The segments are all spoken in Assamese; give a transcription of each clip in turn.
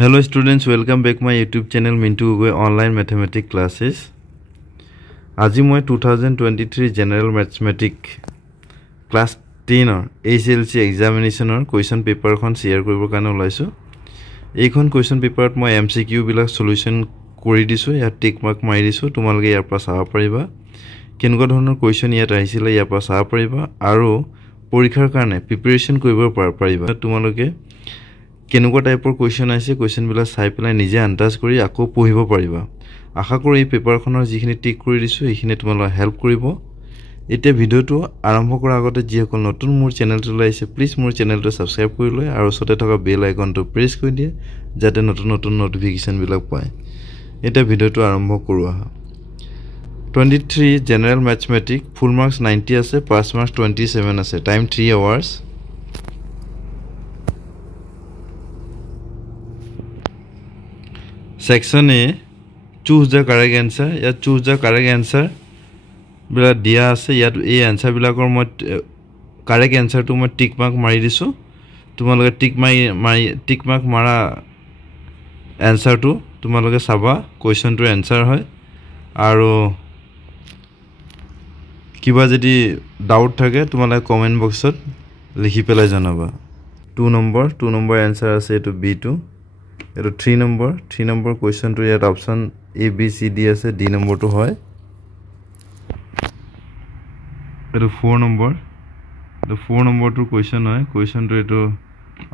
Hello students, welcome back my YouTube channel Mintu Gugoi online mathematics classes. Aji moi 2023 general mathematics class 10 or HLC examination or question paper khon share koribo kane olaisu. Ekhon question paper t moi MCQ bilak solution kori disu ya tick mark mari disu tumaloge yar pa saba pariba. Kenuka dhonor question yat ahisile yar pa saba pariba aru porikhar karone preparation koribo pariba. Tumaloge কেনেকুৱা টাইপৰ কোৱেশ্চন আছে কোৱেশ্চন বিলা চাই পেলাই নিজে আন্দাজ কৰি আকৌ পঢ়িব পাৰিবা আশা কৰো এই পেপাৰখনৰ যিখিনি টিক কৰি দিছো এইখিনি তোমালৈ হেল্প কৰিব এতিয়া ভিডিওটো আৰম্ভ কৰাৰ আগতে যিসকল নতুন মোৰ চেনেলটোলৈ আহিছে প্লিজ মোৰ চেনেলটো সাবস্ক্ৰাইব কৰি লয় আৰু ওচৰতে থকা বেল আইকনটো প্ৰেছ কৰি দিয়ে যাতে নতুন নতুন নোটিফিকেশন বিলাক পায় এটা ভিডিওটো আৰম্ভ কৰো আহা 23 জেনাৰেল ম্যাথমেটিক্স ফুল মার্কস 90 আছে পাস মার্কস 27 আছে time 3 hours Section A, choose the correct answer. Ya choose the correct answer. Bila dia ase ya A answer bila kor mo correct answer to mo tick mark mari disu. Tumaloge tick mark mara answer to tumaloge saba question to answer hoy. Aro kiba jodi doubt thake tumaloge comment box ot likhi pelai janaba. 2 number answer ase to B2. Eto 3 number question to yet option A B C D as a D number to hoy. Eto 4 number the 4 number to question hoy question to eto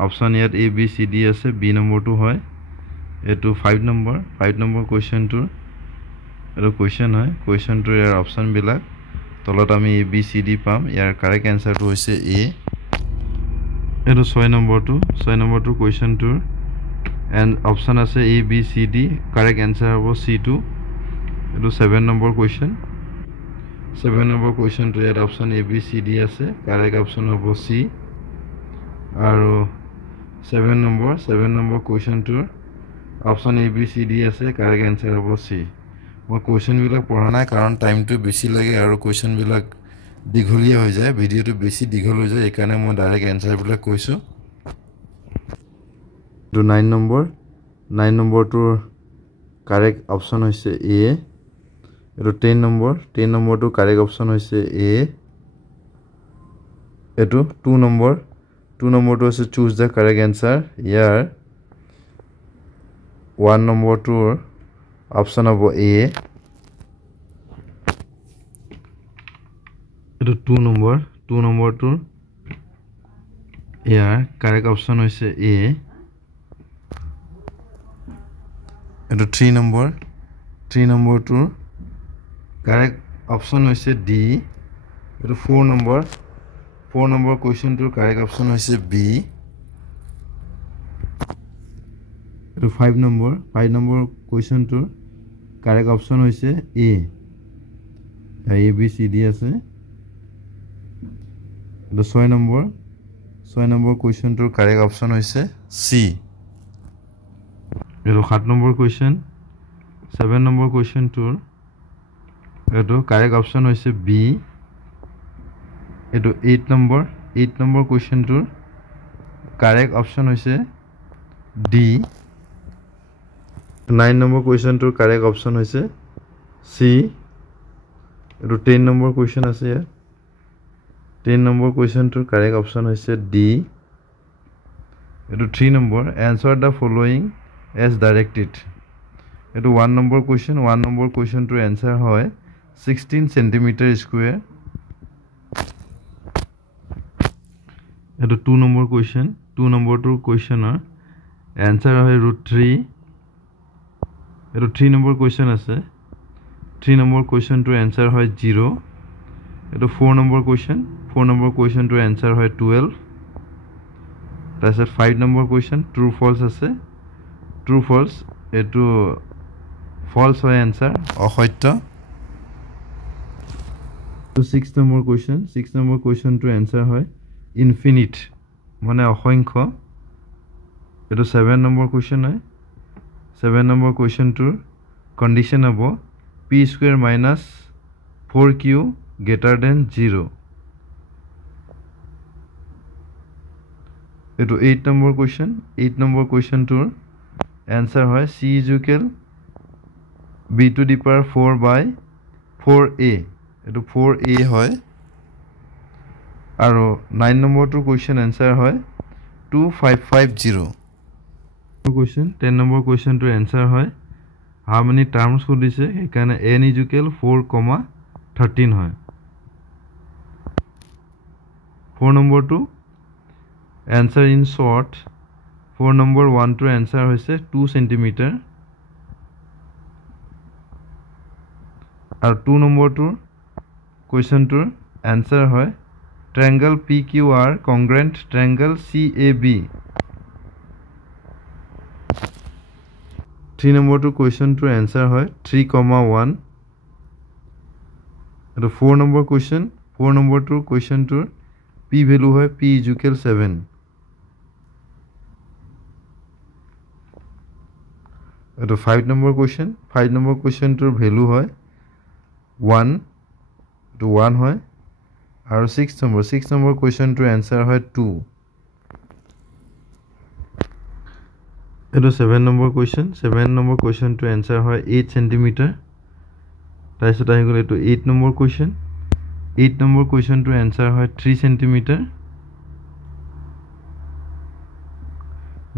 option yet A B C D as a B number to hoy. Eto 5 number question to eto question hoy question to yet option bilak tolot ami A B C D pam yar correct answer to hoise A. Eto 6 number to question to and option ase A B C D correct answer hobo C2 eto 7 number question to that option A B C D ase correct option hobo C aro 7 number question to option A B C D ase correct answer hobo C moi question bilak pora nai karon time to beshi lage aro question bilak digholia hoy jay video to beshi dighol hoy jay ekane moi direct answer bilak koisu to 9 number to correct option hoise A eto 10 number to correct option hoise A eto 2 number to hoise choose the correct answer here 1 number to option hobo A eto 2 number to here correct option hoise A eto 3 number to correct option hoise D eto 4 number question to correct option hoise B eto 5 number question to correct option hoise A B C D ase eto 6 number question to correct option hoise C eto 7 number question 7 number question to eto correct option hoise B eto 8 number question to correct option hoise D 9 number question to correct option hoise C eto 10 number question ase ya 10 number question to correct option hoise D eto 3 number answer the following as directed eto 1 number question to answer hoy 16 centimeter square eto 2 number to question answer hoy √3 eto 3 number question ase 3 number question to answer hoy 0 eto 4 number question to answer hoy 12 that's a 5 number question true false ase true false eto false hoy answer অসত্য to 6 number question to answer hoy infinite মানে অসংখ্য eto 7 number question hoy 7 number question to condition hobo p square minus 4q greater than 0 eto 8 number question to answer হয় c = b to the power 4/4a এটো 4a হয় আৰু 9 নম্বৰটো question answer হয় 2550 question 10 number question to answer হয় how many terms খুদিছে এখানে n = 4,13 হয় 4 number 2 answer in short 4 number 1 to answer হৈছে 2 cm আৰু 2 number 2 question to answer হয় triangle PQR congruent triangle CAB 3 number 2 question to answer হয় 3,1 and 4 number question 4 number 2 question to p value হয় p = 7 and 5 number question to value হয় 1 to 1 হয় আৰু 6 number question to answer হয় 2 এটো 7 number question to answer হয় 8 cm তাইছত আহি গলে এটো 8 number question to answer হয় 3 cm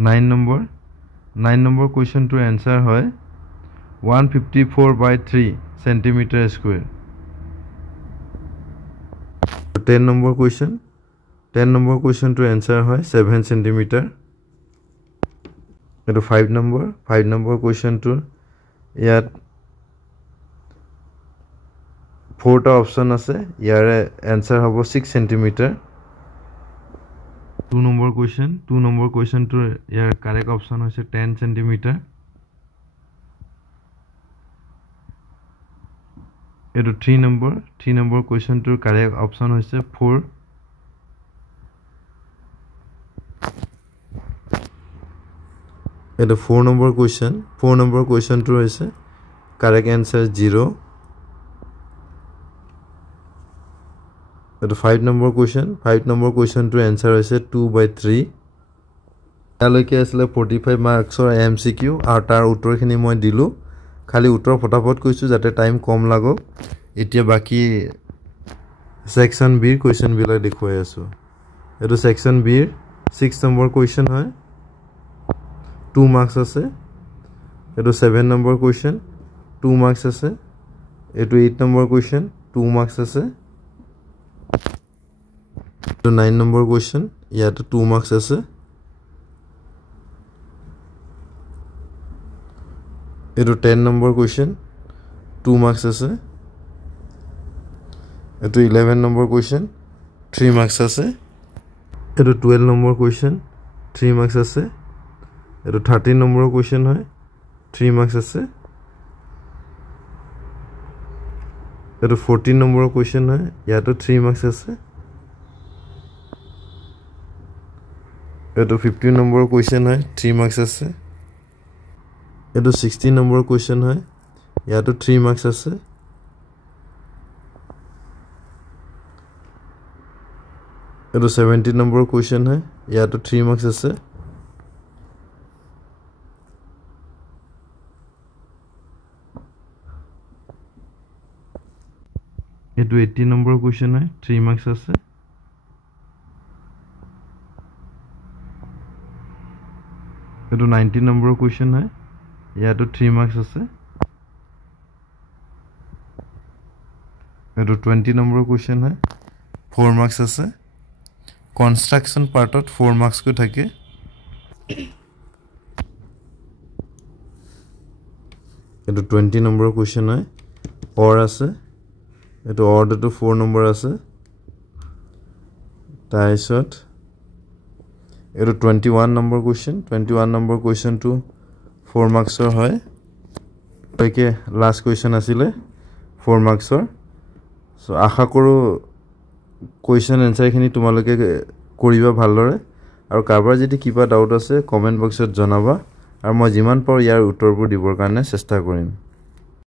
9 number question to answer হয় 154/3 cm square 10 number question to answer হয় 7 cm এটো 5 number question to ইয়াত 4টা অপশন আছে ইয়াৰে answer হ'ব 6 cm 2 number question to year correct option হৈছে 10 cm এটো 3 number question to correct option হৈছে 4 এটো 4 number question to হৈছে correct answer 0 এটো 5 number question to answer হৈছে 2/3 ইয়ালৈকে আসলে 45 মাৰ্কছৰ MCQ আৰু তাৰ উত্তৰখিনি মই দিলো খালি উত্তৰ ফটাফট কৈছো যাতে টাইম কম লাগক এতিয়া বাকি সেকশন বি কোৱেশ্চন বিলাই দেখুৱাই আছো এটো সেকশন বি 6 নম্বৰ কোৱেশ্চন হয় 2 মাৰ্কস আছে এটো 7 নম্বৰ কোৱেশ্চন 2 মাৰ্কস আছে এটো 8 নম্বৰ কোৱেশ্চন 2 মাৰ্কস আছে এটো 9 নম্বৰ কোৱেশ্চন ইয়াতে 2 মাৰ্কস আছে এটো 10 নম্বৰ কোৱেশ্চন 2 মাৰ্কস আছে এটো 11 নম্বৰ কোৱেশ্চন 3 মাৰ্কস আছে এটো 12 নম্বৰ কোৱেশ্চন 3 মাৰ্কস আছে এটো 13 নম্বৰ কোৱেশ্চন হয় 3 মাৰ্কস আছে এটো 14 নম্বৰ কোৱেশ্চন হয় ইয়াতো 3 মাৰ্কস আছে এটো 15 নম্বৰ কোৱেশ্চন হয় 3 মাৰ্কস আছে এটো 16 নম্বৰ কোৱেশ্চন হয় ইয়াতো 3 মাৰ্কস আছে এটো 17 নম্বৰ কোৱেশ্চন হয় ইয়াতো 3 মাৰ্কস আছে এটো 80 নম্বৰ কোৱেশ্চন হয় 3 মাৰ্কস আছে এটো 90 নম্বৰ কোৱেশ্চন হয় ইয়াতো 3 মাৰ্কস আছে এটো 20 নম্বৰ কোৱেশ্চন হয় 4 মাৰ্কস আছে কনস্ট্ৰাকশন পাৰ্টত 4 মাৰ্কস কো থাকে এটো 20 নম্বৰ কোৱেশ্চন হয় অৰ আছে এটো অৰ্ডাৰটো 4 নম্বৰ আছে তাইছত এটো 21 নম্বৰ কোৱেশ্চন টু 4 মাৰ্কসৰ হয় ওকে লাস্ট কোৱেশ্চন আছিল 4 মাৰ্কসৰ সো আশা কৰো কোৱেশ্চন এনসাৰ খিনি তোমালোকে কৰিবা ভালদৰে আৰু কাৰবাৰ যদি কিবা ডাউট আছে কমেন্ট বক্সত জনাবা আৰু মই যিমান পাৰো ইয়াৰ উত্তৰবোৰ দিবৰ কাৰণে চেষ্টা কৰিম